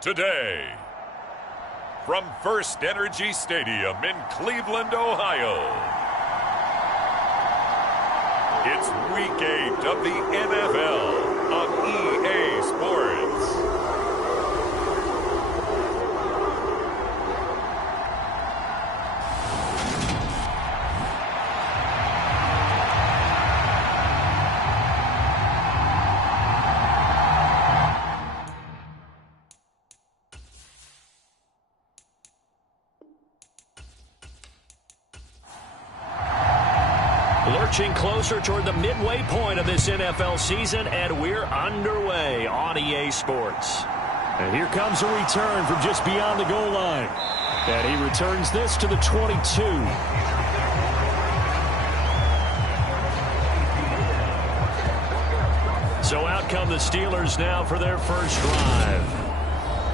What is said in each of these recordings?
Today, from First Energy Stadium in Cleveland, Ohio, it's Week 8 of the NFL on EA Sports. Lurching closer toward the midway point of this NFL season, and we're underway on EA Sports. And here comes a return from just beyond the goal line. And he returns this to the 22. So out come the Steelers now for their first drive.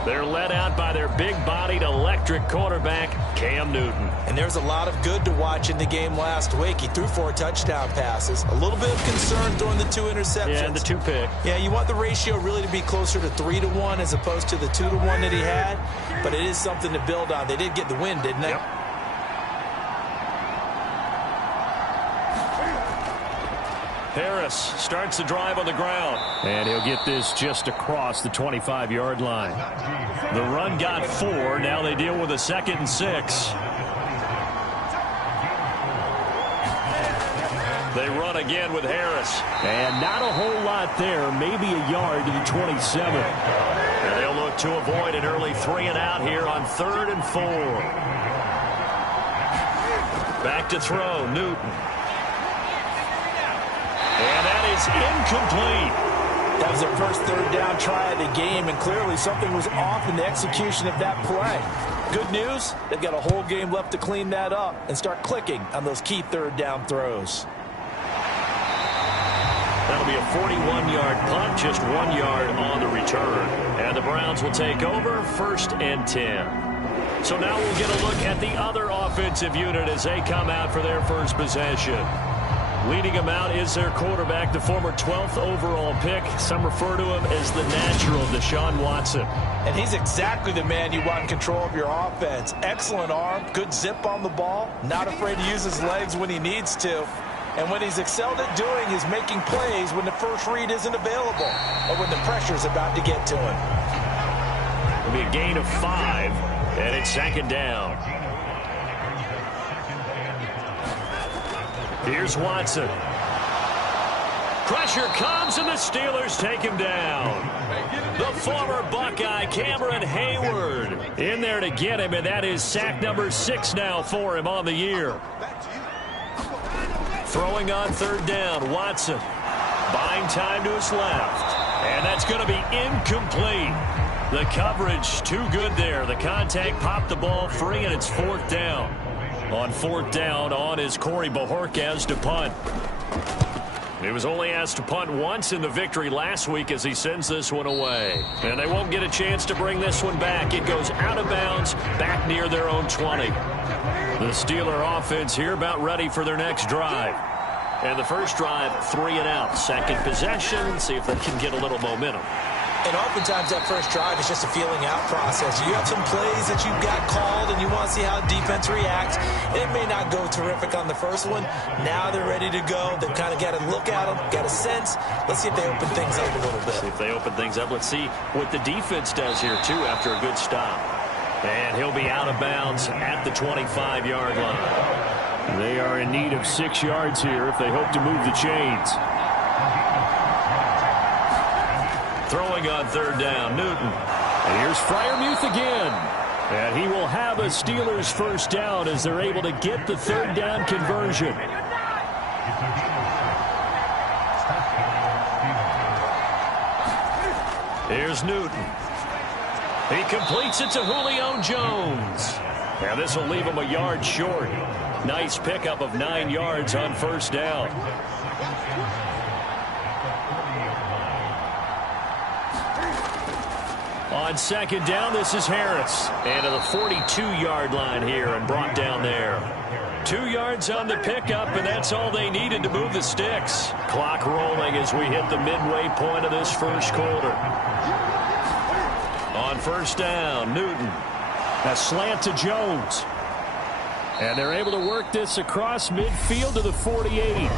They're led out by their big-bodied electric quarterback, Cam Newton. And there's a lot of good to watch in the game last week. He threw 4 touchdown passes. A little bit of concern throwing the 2 interceptions. Yeah, and the 2 pick. Yeah, you want the ratio really to be closer to 3-to-1 as opposed to the 2-to-1 that he had. But it is something to build on. They did get the win, didn't they? Yep. Harris starts the drive on the ground. And he'll get this just across the 25-yard line. The run got 4. Now they deal with a 2nd and 6. They run again with Harris. And not a whole lot there. Maybe a yard to the 27. And they'll look to avoid an early 3 and out here on 3rd and 4. Back to throw, Newton. And that is incomplete. That was their first 3rd down try of the game, and clearly something was off in the execution of that play. Good news, they've got a whole game left to clean that up and start clicking on those key 3rd down throws. That'll be a 41-yard punt, just 1 yard on the return. And the Browns will take over 1st and 10. So now we'll get a look at the other offensive unit as they come out for their first possession. Leading him out is their quarterback, the former 12th overall pick. Some refer to him as the natural, Deshaun Watson. And he's exactly the man you want in control of your offense. Excellent arm, good zip on the ball, not afraid to use his legs when he needs to. And what he's excelled at doing is making plays when the first read isn't available or when the pressure's about to get to him. It'll be a gain of 5, and it's 2nd down. Here's Watson. Pressure comes, and the Steelers take him down. The former Buckeye, Cameron Hayward, in there to get him, and that is sack number 6 now for him on the year. Throwing on 3rd down, Watson. Buying time to his left, and that's going to be incomplete. The coverage too good there. The contact popped the ball free, and it's 4th down. On 4th down, on is Corey Bojorquez to punt. He was only asked to punt once in the victory last week as he sends this one away. And they won't get a chance to bring this one back. It goes out of bounds, back near their own 20. The Steeler offense here about ready for their next drive. And the first drive, 3 and out. 2nd possession, see if they can get a little momentum. And oftentimes that first drive is just a feeling out process. You have some plays that you've got called and you want to see how defense reacts. It may not go terrific on the first one. Now they're ready to go. They've kind of got to look at them, got a sense. Let's see if they open things up a little bit. See if they open things up. Let's see what the defense does here, too, after a good stop. And he'll be out of bounds at the 25-yard line. They are in need of 6 yards here if they hope to move the chains. Throwing on 3rd down, Newton. And here's Freiermuth again. And he will have a Steelers first down as they're able to get the 3rd down conversion. Here's Newton. He completes it to Julio Jones. Now this will leave him a yard short. Nice pickup of 9 yards on 1st down. On 2nd down, this is Harris. And to the 42-yard line here and brought down there. 2 yards on the pickup, and that's all they needed to move the sticks. Clock rolling as we hit the midway point of this first quarter. On first down, Newton. A slant to Jones. And they're able to work this across midfield to the 48.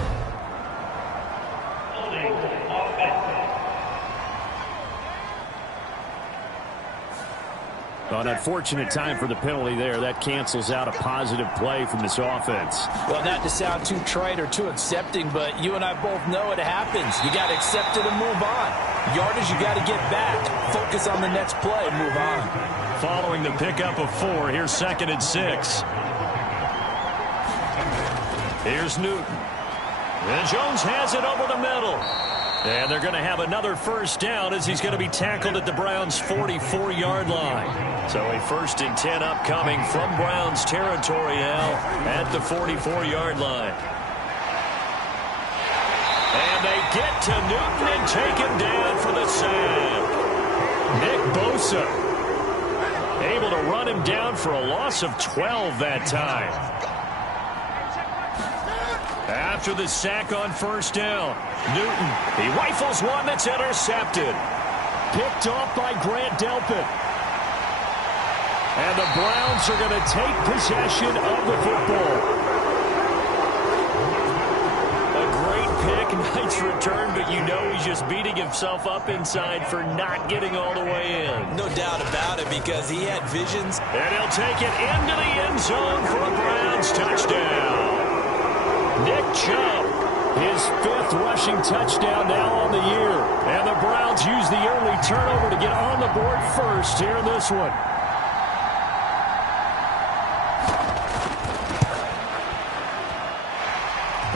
An unfortunate time for the penalty there. That cancels out a positive play from this offense. Well, not to sound too trite or too accepting, but you and I both know it happens. You got to accept it and move on. Yardage, you got to get back. Focus on the next play and move on. Following the pickup of 4, here's 2nd and 6. Here's Newton. And Jones has it over the middle. And they're going to have another first down as he's going to be tackled at the Browns' 44-yard line. So a 1st and 10 upcoming from Browns territory now at the 44-yard line. And they get to Newton and take him down for the sack. Nick Bosa able to run him down for a loss of 12 that time. After the sack on first down, Newton, he rifles one that's intercepted. Picked off by Grant Delpit. And the Browns are going to take possession of the football. A great pick, nice return, but you know he's just beating himself up inside for not getting all the way in. No doubt about it, because he had visions. And he'll take it into the end zone for a Browns touchdown. Nick Chubb, his 5th rushing touchdown now on the year. And the Browns use the early turnover to get on the board first here in this one.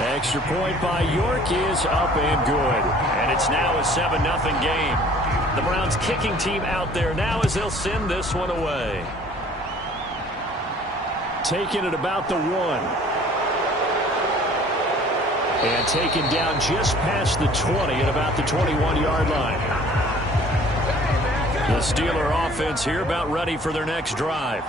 Extra point by York is up and good. And it's now a 7-0 game. The Browns kicking team out there now as they'll send this one away. Taking it about the 1. And taken down just past the 20 at about the 21-yard line. The Steeler offense here about ready for their next drive.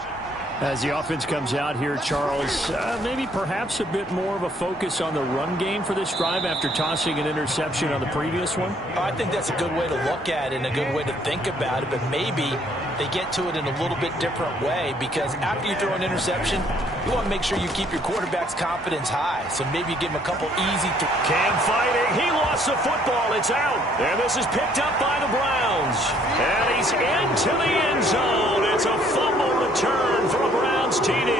As the offense comes out here, Charles, maybe perhaps a bit more of a focus on the run game for this drive after tossing an interception on the previous one? I think that's a good way to look at it and a good way to think about it, but maybe they get to it in a little bit different way, because after you throw an interception, you want to make sure you keep your quarterback's confidence high. So maybe you give him a couple easy Cam fighting. He lost the football. It's out. And this is picked up by the Browns. And he's into the end zone. It's a fumble return for a Browns TD.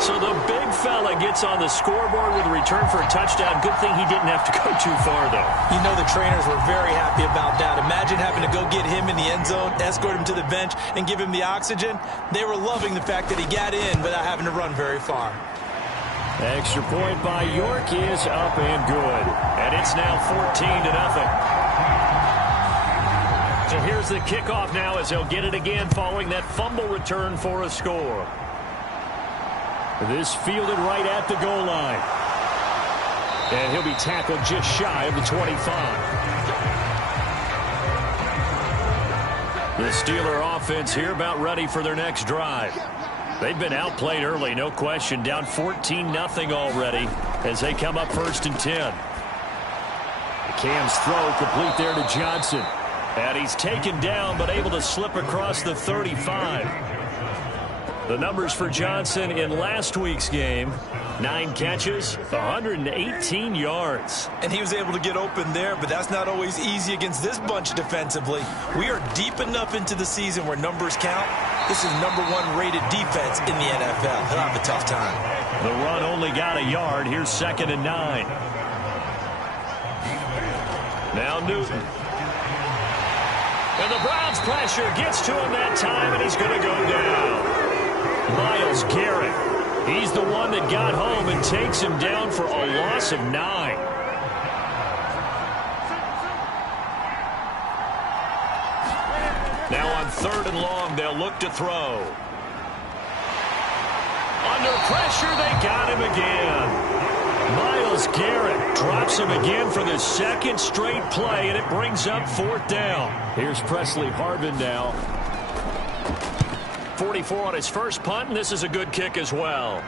So the big fella gets on the scoreboard with a return for a touchdown. Good thing he didn't have to go too far, though. You know the trainers were very happy about that. Imagine having to go get him in the end zone, escort him to the bench, and give him the oxygen. They were loving the fact that he got in without having to run very far. Extra point by York is up and good. And it's now 14-0. So here's the kickoff now as they'll get it again following that fumble return for a score. This fielded right at the goal line. And he'll be tackled just shy of the 25. The Steeler offense here about ready for their next drive. They've been outplayed early, no question. Down 14-0 already as they come up 1st and 10. Cam's throw complete there to Johnson. And he's taken down but able to slip across the 35. The numbers for Johnson in last week's game: 9 catches, 118 yards. And he was able to get open there, but that's not always easy against this bunch defensively. We are deep enough into the season where numbers count. This is #1 rated defense in the NFL. He'll have a tough time. The run only got a yard. Here's 2nd and 9. Now Newton. And the Browns pressure gets to him that time, and he's going to go down. Myles Garrett, he's the one that got home and takes him down for a loss of 9. Now on 3rd and long, they'll look to throw. Under pressure, they got him again. Myles Garrett drops him again for the 2nd straight play, and it brings up 4th down. Here's Presley Harvin now. 44 on his first punt, and this is a good kick as well.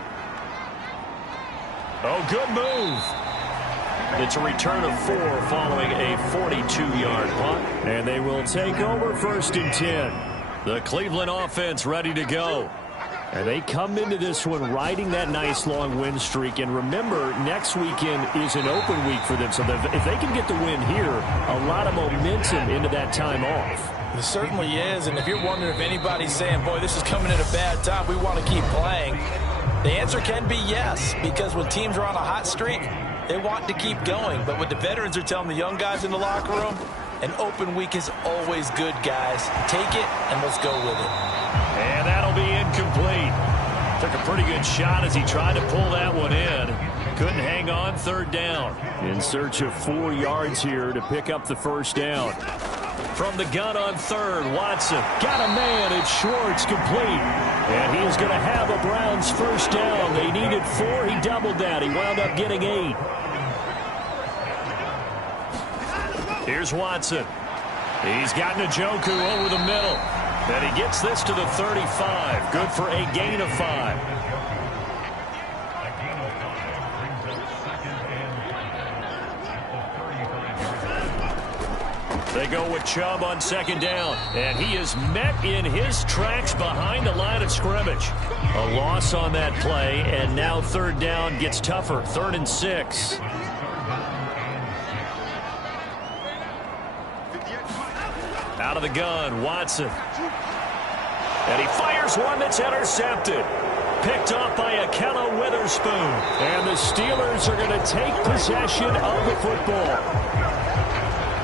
Oh, good move. It's a return of 4 following a 42-yard punt. And they will take over 1st and 10. The Cleveland offense ready to go. And they come into this one riding that nice long win streak. And remember, next weekend is an open week for them. So if they can get the win here, a lot of momentum into that time off. It certainly is. And if you're wondering if anybody's saying, boy, this is coming at a bad time, we want to keep playing, the answer can be yes. Because when teams are on a hot streak, they want to keep going. But what the veterans are telling the young guys in the locker room, an open week is always good, guys. Take it, and let's go with it. And that'll be incomplete. Took a pretty good shot as he tried to pull that one in. Couldn't hang on 3rd down. In search of 4 yards here to pick up the 1st down. From the gun on 3rd, Watson. Got a man. It's Schwartz, complete. And he is going to have a Browns 1st down. They needed 4. He doubled that. He wound up getting 8. Here's Watson. He's got Njoku over the middle. And he gets this to the 35. Good for a gain of 5. They go with Chubb on 2nd down. And he is met in his tracks behind the line of scrimmage. A loss on that play. And now 3rd down gets tougher. 3rd and 6. Out of the gun, Watson. And he fires one that's intercepted. Picked off by Akello Witherspoon. And the Steelers are going to take possession of the football.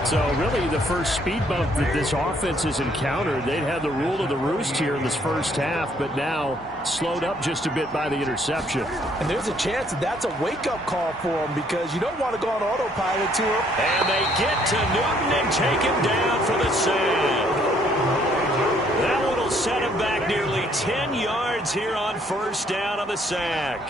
So really the first speed bump that this offense has encountered, they'd had the rule of the roost here in this first half, but now slowed up just a bit by the interception. And there's a chance that that's a wake-up call for them because you don't want to go on autopilot to him. And they get to Newton and take him down for the save. That one will set him back nearly 10 yards here on 1st down on the sack.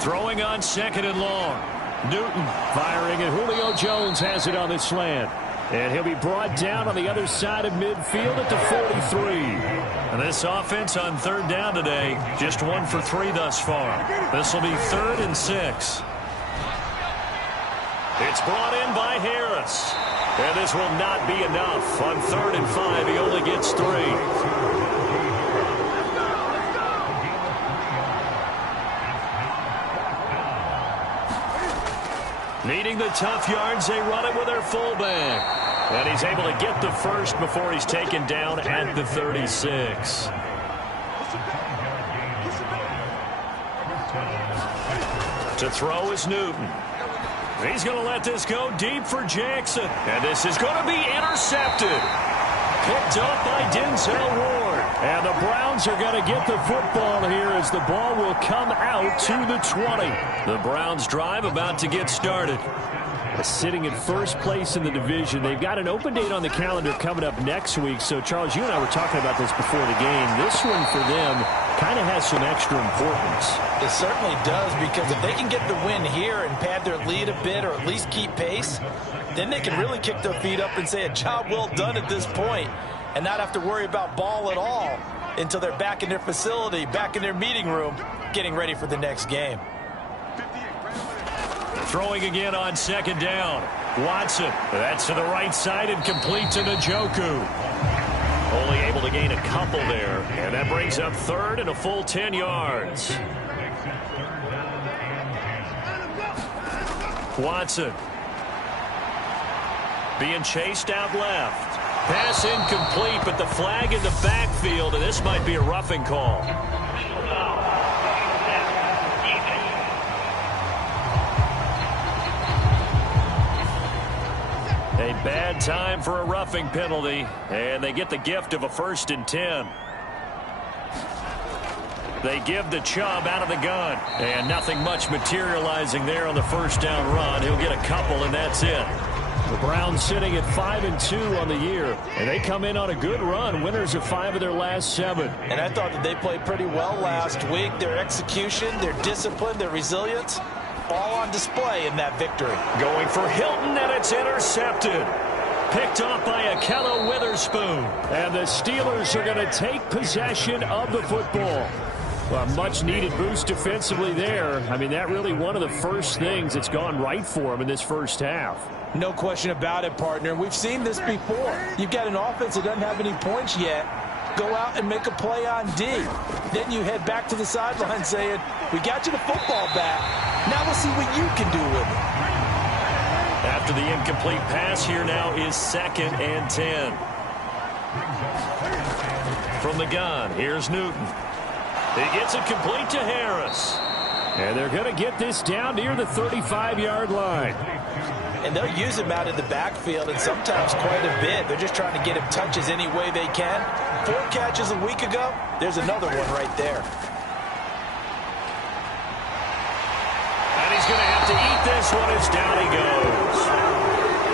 Throwing on 2nd and long. Newton firing, and Julio Jones has it on the slant. And he'll be brought down on the other side of midfield at the 43. And this offense on 3rd down today, just 1 for 3 thus far. This will be 3rd and 6. It's brought in by Harris. And this will not be enough. On 3rd and 5, he only gets 3. Needing the tough yards, they run it with their fullback. And he's able to get the 1st before he's taken down at the 36. To throw is Newton. He's going to let this go deep for Jackson. And this is going to be intercepted. Picked up by Denzel Ward. And the Browns are going to get the football here as the ball will come out to the 20. The Browns drive about to get started. Sitting in 1st place in the division. They've got an open date on the calendar coming up next week. So, Charles, you and I were talking about this before the game. This one for them kind of has some extra importance. It certainly does, because if they can get the win here and pad their lead a bit or at least keep pace, then they can really kick their feet up and say a job well done at this point and not have to worry about ball at all until they're back in their facility, back in their meeting room, getting ready for the next game. Throwing again on 2nd down. Watson. That's to the right side and complete to Njoku. Only able to gain a couple there. And that brings up 3rd and a full 10 yards. Watson. Being chased out left. Pass incomplete, but the flag in the backfield, and this might be a roughing call. A bad time for a roughing penalty, and they get the gift of a 1st and 10. They give the Chubb out of the gun, and nothing much materializing there on the 1st down run. He'll get a couple, and that's it. The Browns sitting at 5-2 on the year, and they come in on a good run, winners of 5 of their last 7. And I thought that they played pretty well last week. Their execution, their discipline, their resilience, all on display in that victory. Going for Hilton, and it's intercepted. Picked off by Akello Witherspoon. And the Steelers are going to take possession of the football. A much-needed boost defensively there. I mean, that really one of the first things that's gone right for him in this first half. No question about it, partner. We've seen this before. You've got an offense that doesn't have any points yet. Go out and make a play on D. Then you head back to the sideline saying, we got you the football back. Now we'll see what you can do with it. After the incomplete pass, here now is 2nd and 10. From the gun, here's Newton. He gets it complete to Harris. And they're going to get this down near the 35-yard line. And they'll use him out in the backfield, and sometimes quite a bit. They're just trying to get him touches any way they can. 4 catches a week ago. There's another one right there. And he's going to have to eat this one as down he goes.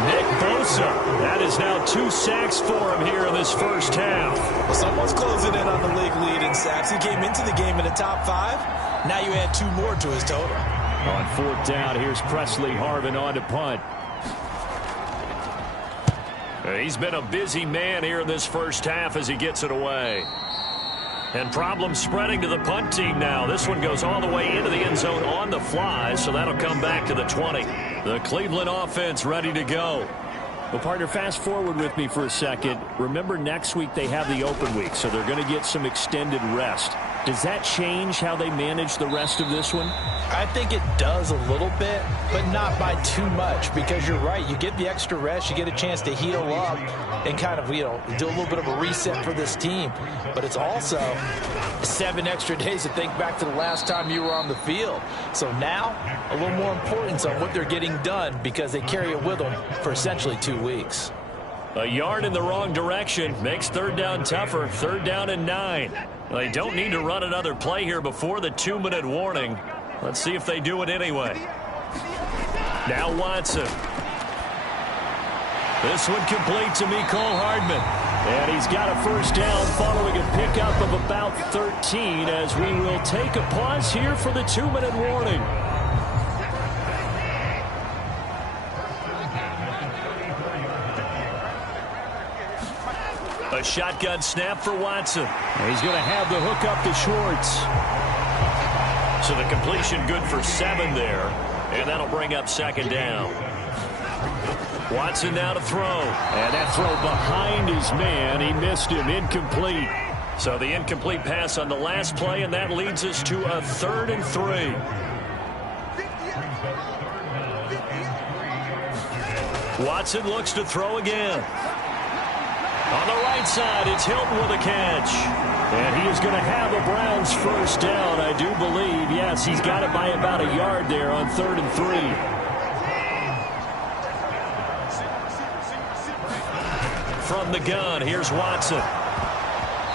Nick Bosa. That is now 2 sacks for him here in this first half. Well, someone's closing in on the league lead in sacks. He came into the game in the top 5. Now you add 2 more to his total. On 4th down, here's Presley Harvin on to punt. He's been a busy man here in this first half as he gets it away. And problems spreading to the punt team now. This one goes all the way into the end zone on the fly, so that'll come back to the 20. The Cleveland offense ready to go. Well, partner, fast forward with me for a second. Remember, next week they have the open week, so they're going to get some extended rest. Does that change how they manage the rest of this one? I think it does a little bit, but not by too much, because you're right. You get the extra rest. You get a chance to heal up and kind of, do a little bit of a reset for this team. But it's also 7 extra days to think back to the last time you were on the field. So now, a little more importance on what they're getting done because they carry it with them for essentially 2 weeks. A yard in the wrong direction makes 3rd down tougher. 3rd down and 9. They don't need to run another play here before the 2-minute warning. Let's see if they do it anyway. Now Watson. This one complete to Mecole Hardman. And he's got a first down following a pickup of about 13 as we will take a pause here for the 2-minute warning. A shotgun snap for Watson. And he's going to have the hook up to Schwartz. So the completion good for 7 there. And that'll bring up 2nd down. Watson now to throw. And that throw behind his man. He missed him. Incomplete. So the incomplete pass on the last play, and that leads us to a 3rd and 3. Watson looks to throw again. On the right side, it's Hilton with a catch. And he is going to have a Browns first down, I do believe. Yes, he's got it by about a yard there on 3rd and 3. From the gun, here's Watson.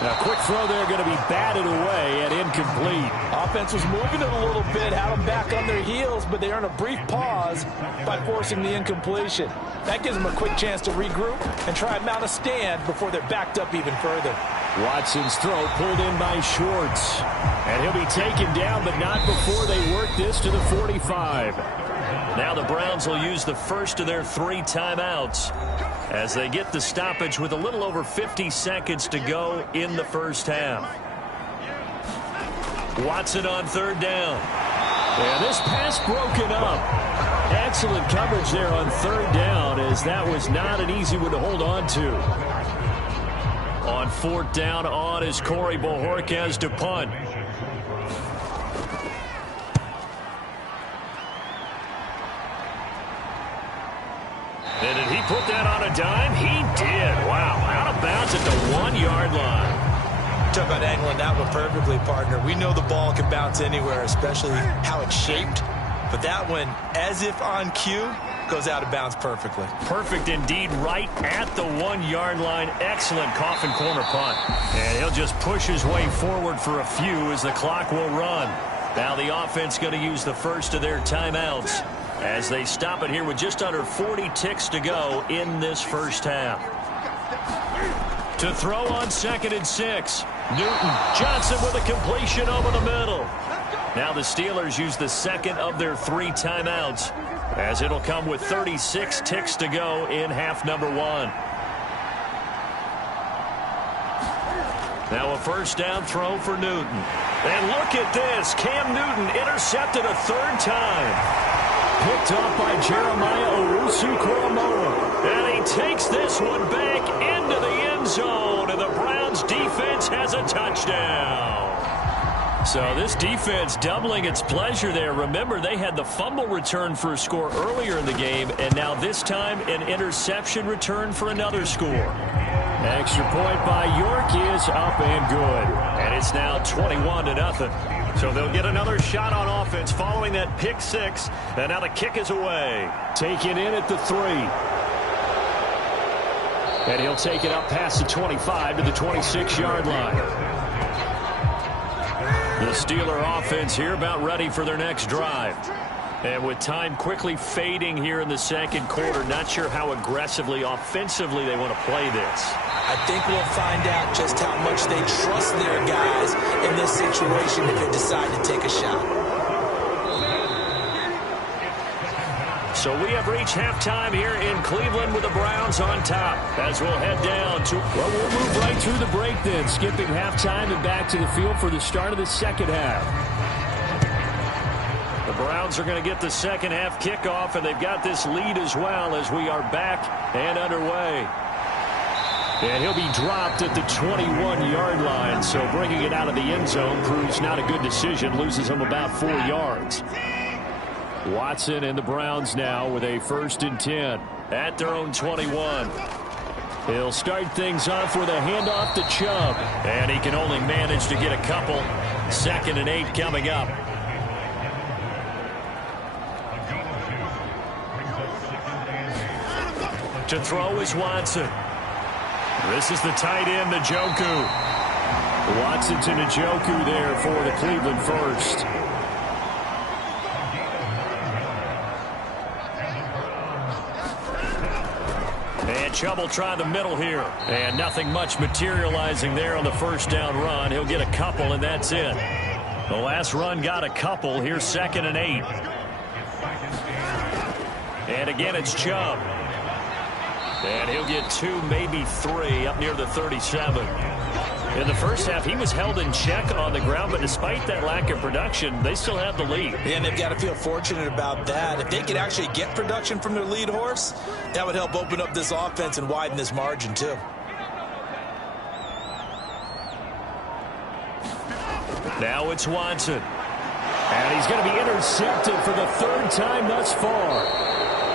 A quick throw there going to be batted away and incomplete. Offense was moving it a little bit, had them back on their heels, but they earn a brief pause by forcing the incompletion. That gives them a quick chance to regroup and try and mount a stand before they're backed up even further. Watson's throw pulled in by Schwartz. And he'll be taken down, but not before they work this to the 45. Now the Browns will use the first of their 3 timeouts as they get the stoppage with a little over 50 seconds to go in the first half. Watson on 3rd down. And this pass broken up. Excellent coverage there on 3rd down, as that was not an easy one to hold on to. On 4th down, on is Corey Bojorquez to punt. And did he put that on a dime? He did. Wow, out of bounds at the 1-yard line. Talk about angling that one perfectly, partner. We know the ball can bounce anywhere, especially how it's shaped. But that one, as if on cue, goes out of bounds perfectly. Perfect indeed, right at the 1-yard line. Excellent coffin corner punt. And he'll just push his way forward for a few as the clock will run. Now the offense going to use the first of their timeouts as they stop it here with just under 40 ticks to go in this first half. To throw on 2nd and 6. Newton. Johnson with a completion over the middle. Now the Steelers use the second of their 3 timeouts as it'll come with 36 ticks to go in half number 1. Now a first down throw for Newton. And look at this. Cam Newton intercepted a third time. Picked up by Jeremiah Owusu-Koramoah. And he takes this one back into the end zone. And the Browns defense has a touchdown. So this defense doubling its pleasure there. Remember, they had the fumble return for a score earlier in the game. And now this time an interception return for another score. Extra point by York is up and good. And it's now 21-0. So they'll get another shot on offense following that pick six. And now the kick is away. Taken in at the 3. And he'll take it up past the 25 to the 26-yard line. The Steeler offense here about ready for their next drive. And with time quickly fading here in the second quarter, not sure how aggressively, offensively they want to play this. I think we'll find out just how much they trust their guys in this situation if they decide to take a shot. So we have reached halftime here in Cleveland with the Browns on top as we'll head down to... Well, we'll move right through the break then, skipping halftime and back to the field for the start of the second half. The Browns are going to get the second half kickoff, and they've got this lead as well as we are back and underway. And he'll be dropped at the 21-yard line, so bringing it out of the end zone proves not a good decision, loses him about 4 yards. Watson and the Browns now with a 1st and 10 at their own 21. He'll start things off with a handoff to Chubb. And he can only manage to get a couple. 2nd and 8 coming up. To throw is Watson. This is the tight end, Njoku. Watson to Njoku there for the Cleveland first. And Chubb will try the middle here. And nothing much materializing there on the first down run. He'll get a couple, and that's it. The last run got a couple. Here's 2nd and 8. And again, it's Chubb. And he'll get 2, maybe 3, up near the 37. In the first half, he was held in check on the ground, but despite that lack of production, they still have the lead. And they've got to feel fortunate about that. If they could actually get production from their lead horse, that would help open up this offense and widen this margin, too. Now it's Watson. And he's going to be intercepted for the 3rd time thus far.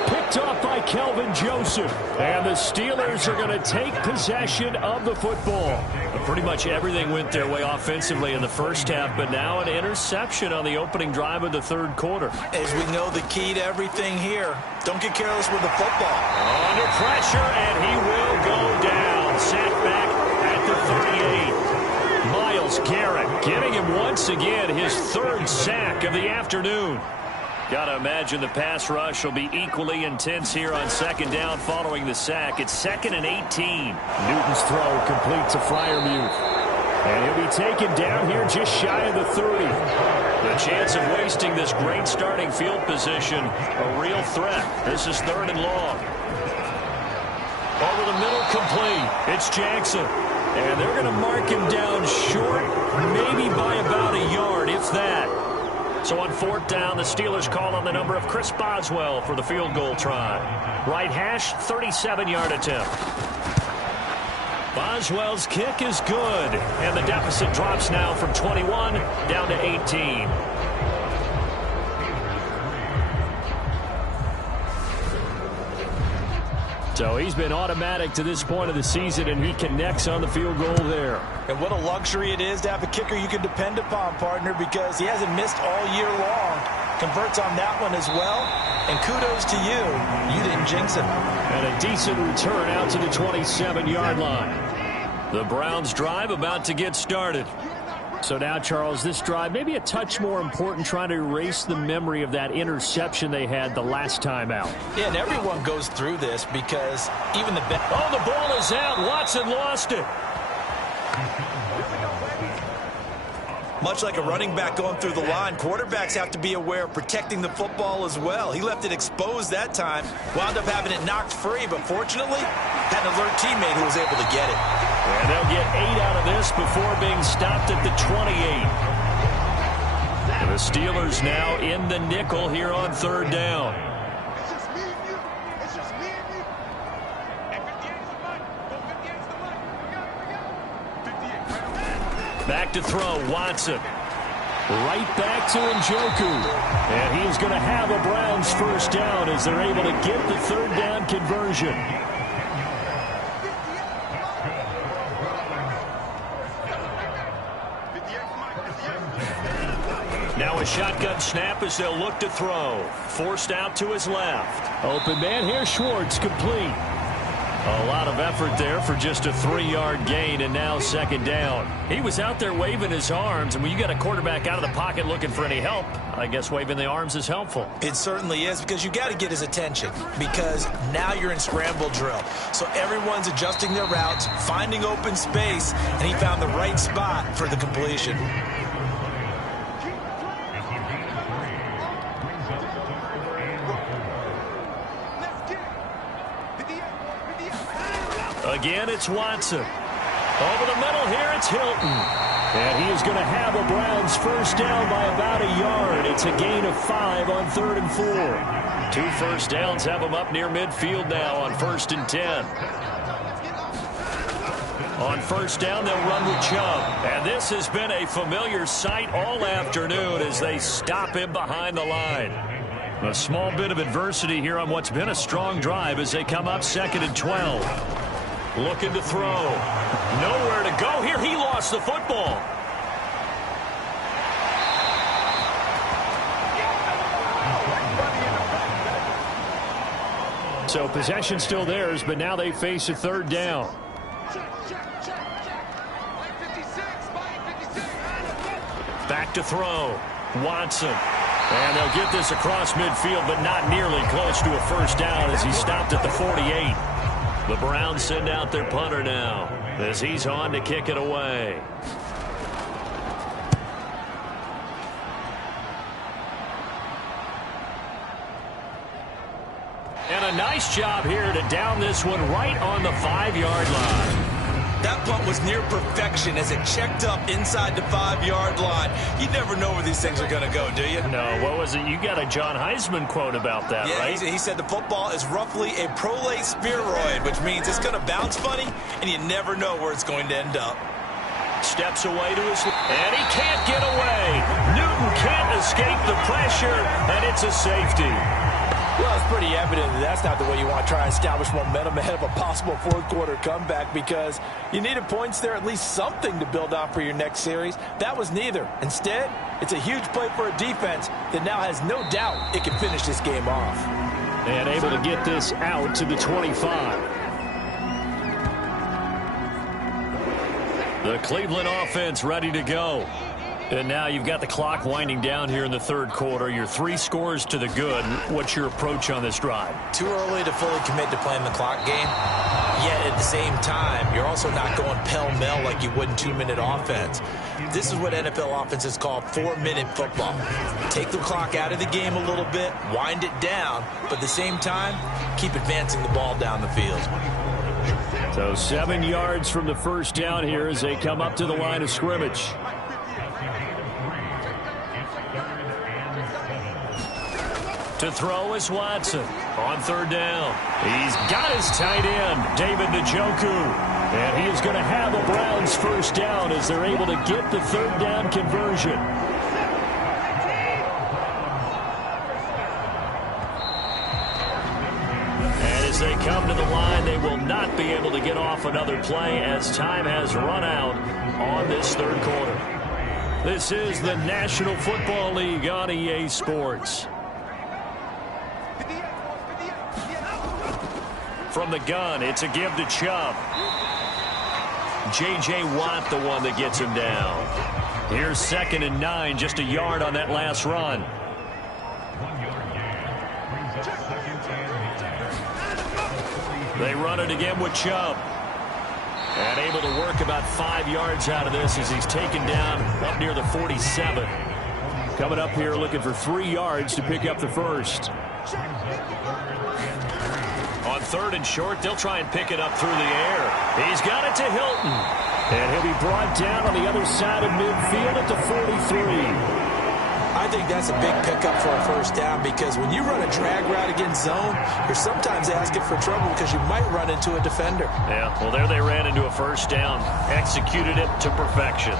Picked off by Kelvin Joseph. And the Steelers are going to take possession of the football. Pretty much everything went their way offensively in the first half, but now an interception on the opening drive of the 3rd quarter. As we know, the key to everything here, don't get careless with the football. Under pressure, and he will go down. Sacked back at the 38. Myles Garrett giving him once again his 3rd sack of the afternoon. Got to imagine the pass rush will be equally intense here on 2nd down following the sack. It's 2nd and 18. Newton's throw complete to Freiermuth. And he'll be taken down here just shy of the 30. The chance of wasting this great starting field position, a real threat. This is 3rd and long. Over the middle, complete. It's Jackson. And they're going to mark him down short, maybe by about a yard, if that. So on 4th down, the Steelers call on the number of Chris Boswell for the field goal try. Right hash, 37-yard attempt. Boswell's kick is good. And the deficit drops now from 21 down to 18. So he's been automatic to this point of the season, and he connects on the field goal there. And what a luxury it is to have a kicker you can depend upon, partner, because he hasn't missed all year long. Converts on that one as well. And kudos to you. You didn't jinx him. And a decent return out to the 27-yard line. The Browns drive about to get started. So now, Charles, this drive maybe a touch more important, trying to erase the memory of that interception they had the last time out. Yeah, and everyone goes through this because even the best. Oh, the ball is out. Watson lost it. Much like a running back going through the line, quarterbacks have to be aware of protecting the football as well. He left it exposed that time, wound up having it knocked free, but fortunately, had an alert teammate who was able to get it. And they'll get 8 out of this before being stopped at the 28. The Steelers now in the nickel here on third down. Back to throw, Watson. Right back to Njoku. And he's going to have a Browns first down as they're able to get the third down conversion. Now a shotgun snap as they'll look to throw. Forced out to his left. Open man here, Schwartz, complete. A lot of effort there for just a 3-yard gain, and now second down. He was out there waving his arms, and when you got a quarterback out of the pocket looking for any help, I guess waving the arms is helpful. It certainly is, because you got to get his attention, because now you're in scramble drill. So everyone's adjusting their routes, finding open space, and he found the right spot for the completion. Again, it's Watson. Over the middle here, it's Hilton. And he is going to have a Browns first down by about a yard. It's a gain of 5 on 3rd and 4. 2 first downs have them up near midfield now on 1st and 10. On first down, they'll run with Chubb. And this has been a familiar sight all afternoon as they stop him behind the line. A small bit of adversity here on what's been a strong drive as they come up 2nd and 12. Looking to throw. Nowhere to go here. He lost the football. So possession still theirs, but now they face a third down. Back to throw. Watson. And they'll get this across midfield, but not nearly close to a first down as he stopped at the 48. The Browns send out their punter now as he's on to kick it away. And a nice job here to down this one right on the 5-yard line. That punt was near perfection as it checked up inside the 5-yard line. You never know where these things are going to go, do you? No, what was it? You got a John Heisman quote about that, right? He said the football is roughly a prolate spheroid, which means it's going to bounce funny, and you never know where it's going to end up. Steps away to his left, and he can't get away. Newton can't escape the pressure, and it's a safety. Well, it's pretty evident that that's not the way you want to try and establish momentum ahead of a possible fourth-quarter comeback, because you needed points there, at least something to build on for your next series. That was neither. Instead, it's a huge play for a defense that now has no doubt it can finish this game off. And able to get this out to the 25. The Cleveland offense ready to go. And now you've got the clock winding down here in the third quarter. You're 3 scores to the good. What's your approach on this drive? Too early to fully commit to playing the clock game. Yet at the same time, you're also not going pell-mell like you would in 2-minute offense. This is what NFL offenses call 4-minute football. Take the clock out of the game a little bit, wind it down, but at the same time, keep advancing the ball down the field. So 7 yards from the first down here as they come up to the line of scrimmage. To throw is Watson on third down. He's got his tight end, David Njoku. And he is going to have a Browns first down as they're able to get the third down conversion. And as they come to the line, they will not be able to get off another play as time has run out on this third quarter. This is the National Football League on EA Sports. From the gun, it's a give to Chubb. J.J. Watt, the one that gets him down. Here's 2nd and 9, just a yard on that last run. They run it again with Chubb. And able to work about 5 yards out of this as he's taken down up near the 47. Coming up here looking for 3 yards to pick up the first. On 3rd and short, they'll try and pick it up through the air. He's got it to Hilton. And he'll be brought down on the other side of midfield at the 43. I think that's a big pickup for a first down because when you run a drag route against zone, you're sometimes asking for trouble because you might run into a defender. Yeah, well, there they ran into a first down. Executed it to perfection.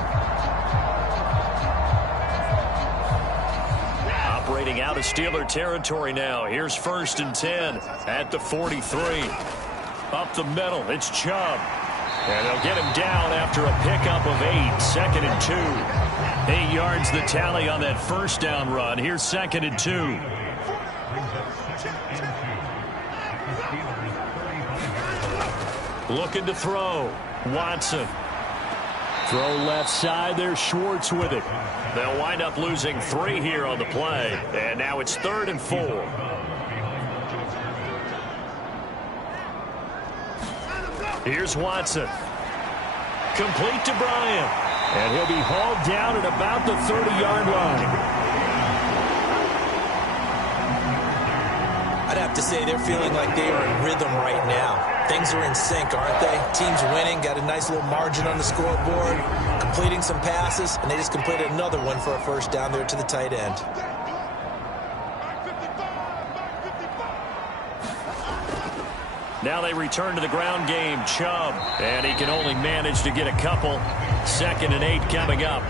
Operating out of Steeler territory now. Here's 1st and 10 at the 43. Up the middle, it's Chubb. And they'll get him down after a pickup of 8. 2nd and 2. 8 yards the tally on that first down run. Here's 2nd and 2. Looking to throw. Watson. Throw left side. There's Schwartz with it. They'll wind up losing 3 here on the play. And now it's 3rd and 4. Here's Watson. Complete to Bryant. And he'll be hauled down at about the 30-yard line. I'd have to say they're feeling like they are in rhythm right now. Things are in sync, aren't they? Team's winning, got a nice little margin on the scoreboard, completing some passes, and they just completed another one for a first down there to the tight end. Now they return to the ground game. Chubb. And he can only manage to get a couple. 2nd and 8 coming up.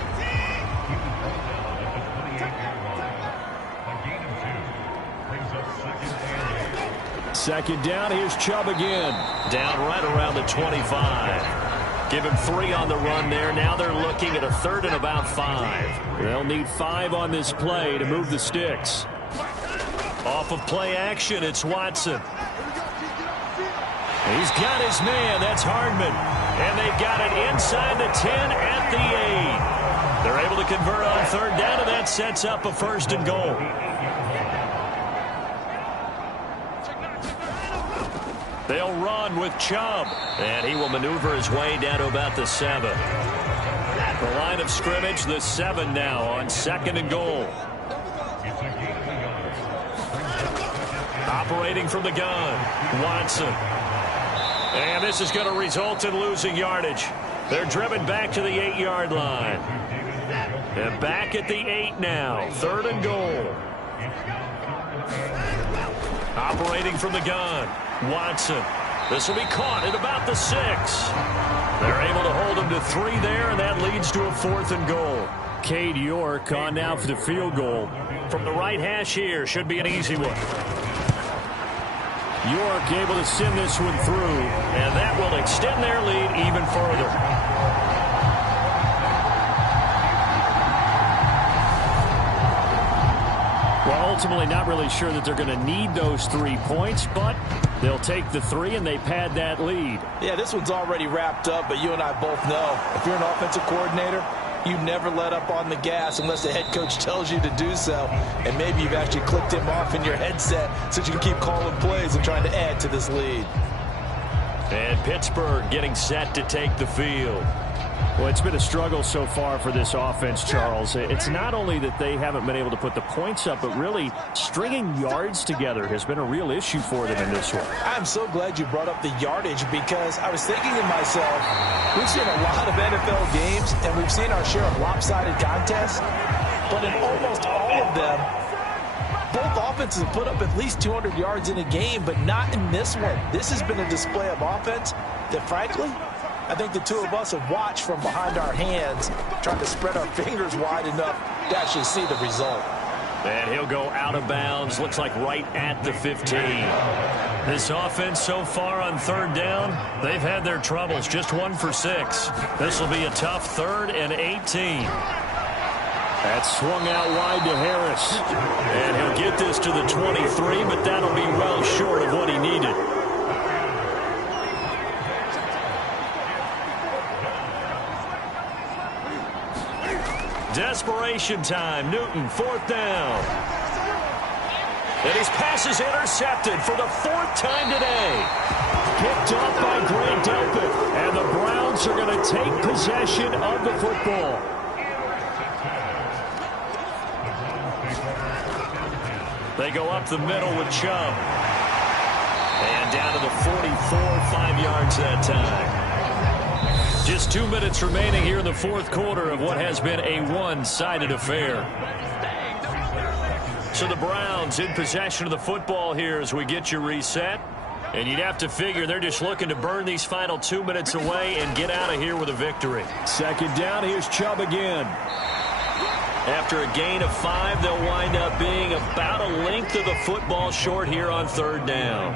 Second down. Here's Chubb again. Down right around the 25. Give him 3 on the run there. Now they're looking at a 3rd and about 5. They'll need 5 on this play to move the sticks. Off of play action, it's Watson. He's got his man. That's Hardman. And they've got it inside the 10 at the 8. They're able to convert on 3rd down, and that sets up a 1st and goal. They'll run with Chubb. And he will maneuver his way down to about the 7. The line of scrimmage, the 7 now on 2nd and goal. Operating from the gun, Watson. And this is going to result in losing yardage. They're driven back to the 8-yard line. And back at the 8 now. 3rd and goal. Operating from the gun. Watson. This will be caught at about the 6. They're able to hold him to 3 there, and that leads to a 4th and goal. Cade York on now for the field goal. From the right hash here. Should be an easy one. York able to send this one through. And that will extend their lead even further. Well, ultimately not really sure that they're going to need those 3 points, but they'll take the 3 and they pad that lead. Yeah, this one's already wrapped up, but you and I both know if you're an offensive coordinator, you never let up on the gas unless the head coach tells you to do so. And maybe you've actually clicked him off in your headset so you can keep calling plays and trying to add to this lead. And Pittsburgh getting set to take the field. Well, it's been a struggle so far for this offense, Charles. It's not only that they haven't been able to put the points up, but really stringing yards together has been a real issue for them in this one. I'm so glad you brought up the yardage because I was thinking to myself, we've seen a lot of NFL games and we've seen our share of lopsided contests, but in almost all of them, both offenses have put up at least 200 yards in a game, but not in this one. This has been a display of offense that, frankly, I think the two of us have watched from behind our hands, trying to spread our fingers wide enough to actually see the result. And he'll go out of bounds, looks like right at the 15. This offense so far on 3rd down, they've had their troubles, just 1 for 6. This will be a tough 3rd and 18. That's swung out wide to Harris. And he'll get this to the 23, but that'll be well short of what he needed. Desperation time. Newton, 4th down. And his pass is intercepted for the 4th time today. Picked up by Grant Delpit. And the Browns are going to take possession of the football. They go up the middle with Chubb. And down to the 44, 5 yards that time. Just 2 minutes remaining here in the fourth quarter of what has been a one-sided affair. So the Browns in possession of the football here as we get you reset. And you'd have to figure they're just looking to burn these final 2 minutes away and get out of here with a victory. Second down, here's Chubb again. After a gain of 5, they'll wind up being about a length of the football short here on third down.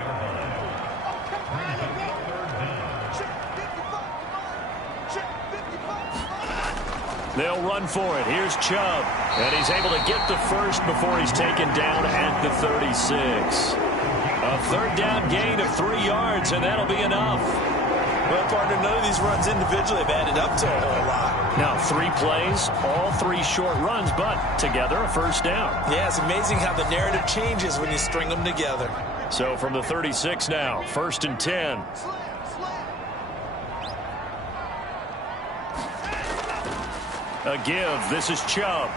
They'll run for it. Here's Chubb. And he's able to get the first before he's taken down at the 36. A third down gain of 3 yards, and that'll be enough. Well, partner, none of these runs individually have added up to a whole lot. Now, 3 plays, all 3 short runs, but together a first down. Yeah, it's amazing how the narrative changes when you string them together. So from the 36 now, 1st and 10. A give. This is Chubb.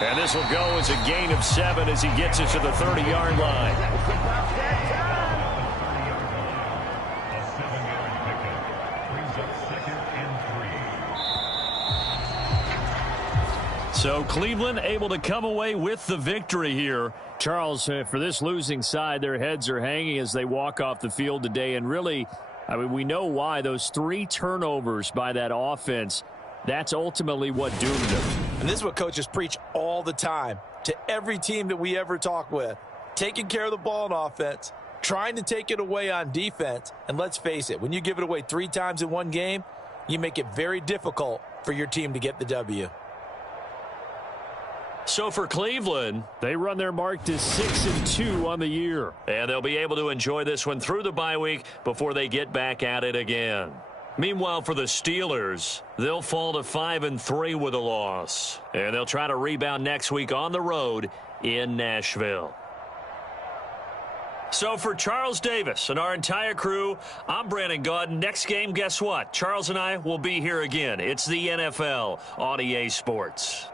And this will go as a gain of 7 as he gets it to the 30-yard line. So Cleveland able to come away with the victory here. Charles, for this losing side, their heads are hanging as they walk off the field today. And really, I mean, we know why. Those 3 turnovers by that offense, that's ultimately what doomed them. And this is what coaches preach all the time to every team that we ever talk with. Taking care of the ball on offense, trying to take it away on defense. And let's face it, when you give it away 3 times in one game, you make it very difficult for your team to get the W. So for Cleveland, they run their mark to 6-2 on the year. And they'll be able to enjoy this one through the bye week before they get back at it again. Meanwhile, for the Steelers, they'll fall to 5-3 with a loss. And they'll try to rebound next week on the road in Nashville. So for Charles Davis and our entire crew, I'm Brandon Gaudin. Next game, guess what? Charles and I will be here again. It's the NFL on EA Sports.